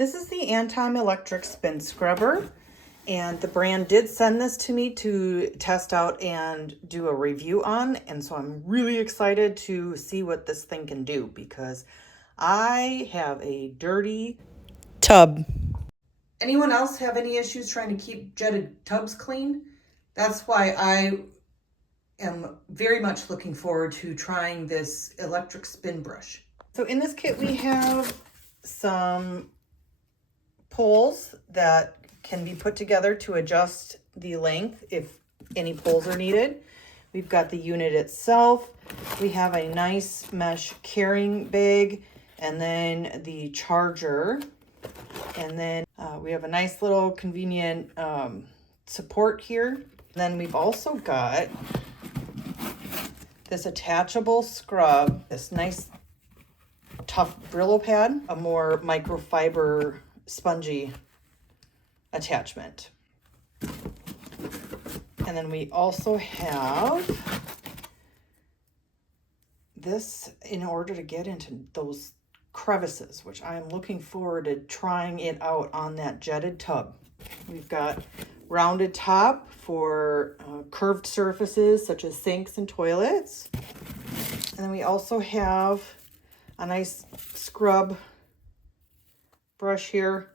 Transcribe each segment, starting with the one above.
This is the Antime Electric Spin Scrubber, and the brand did send this to me to test out and do a review on, and so I'm really excited to see what this thing can do because I have a dirty tub. Anyone else have any issues trying to keep jetted tubs clean? That's why I am very much looking forward to trying this electric spin brush. So in this kit we have some poles that can be put together to adjust the length if any poles are needed. We've got the unit itself. We have a nice mesh carrying bag, and then the charger. And then we have a nice little convenient support here. And then we've also got this attachable scrub, this nice tough Brillo pad, a more microfiber spongy attachment. And then we also have this in order to get into those crevices, which I'm looking forward to trying it out on that jetted tub. We've got rounded top for curved surfaces such as sinks and toilets. And then we also have a nice scrub brush here.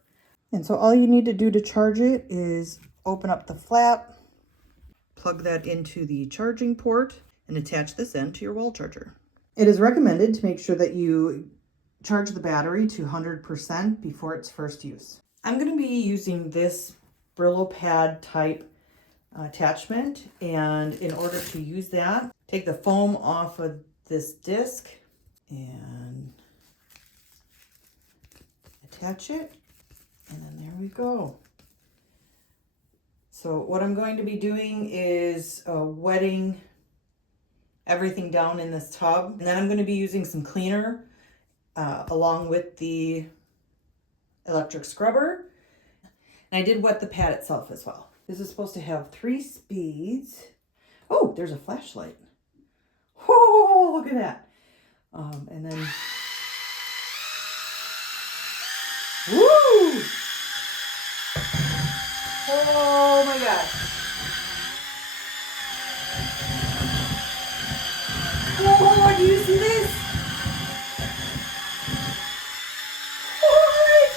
And so all you need to do to charge it is open up the flap, plug that into the charging port, and attach this end to your wall charger. It is recommended to make sure that you charge the battery to 100% before its first use. I'm going to be using this Brillo pad type attachment, and in order to use that, take the foam off of this disc and attach it, and then there we go. So what I'm going to be doing is wetting everything down in this tub, and then I'm going to be using some cleaner along with the electric scrubber. And I did wet the pad itself as well. This is supposed to have 3 speeds. Oh, there's a flashlight. Oh, look at that. And then, woo! Oh my gosh. Oh, do you see this? What?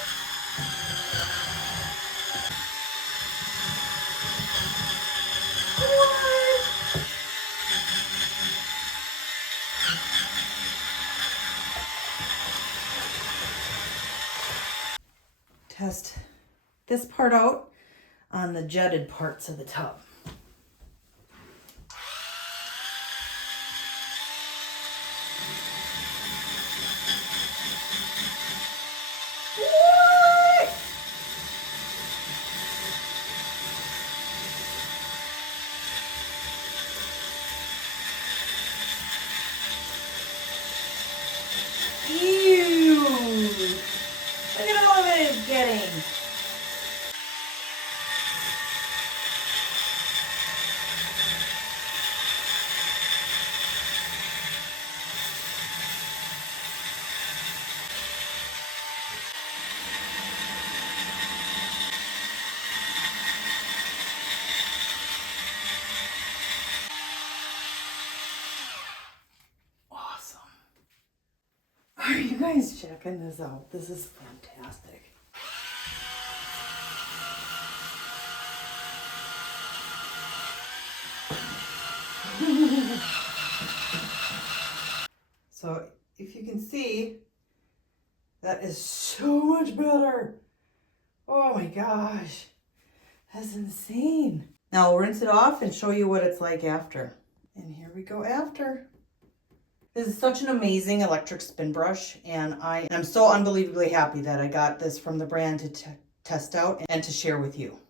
What? Test this part out on the jetted parts of the tub. What? Ew! Look at all of it it's getting. Awesome. Are you guys checking this out? This is fantastic. So if you can see, that is so much better. Oh my gosh, that's insane. Now I'll rinse it off and show you what it's like after. And here we go after. This is such an amazing electric spin brush, and I'm so unbelievably happy that I got this from the brand to test out and to share with you.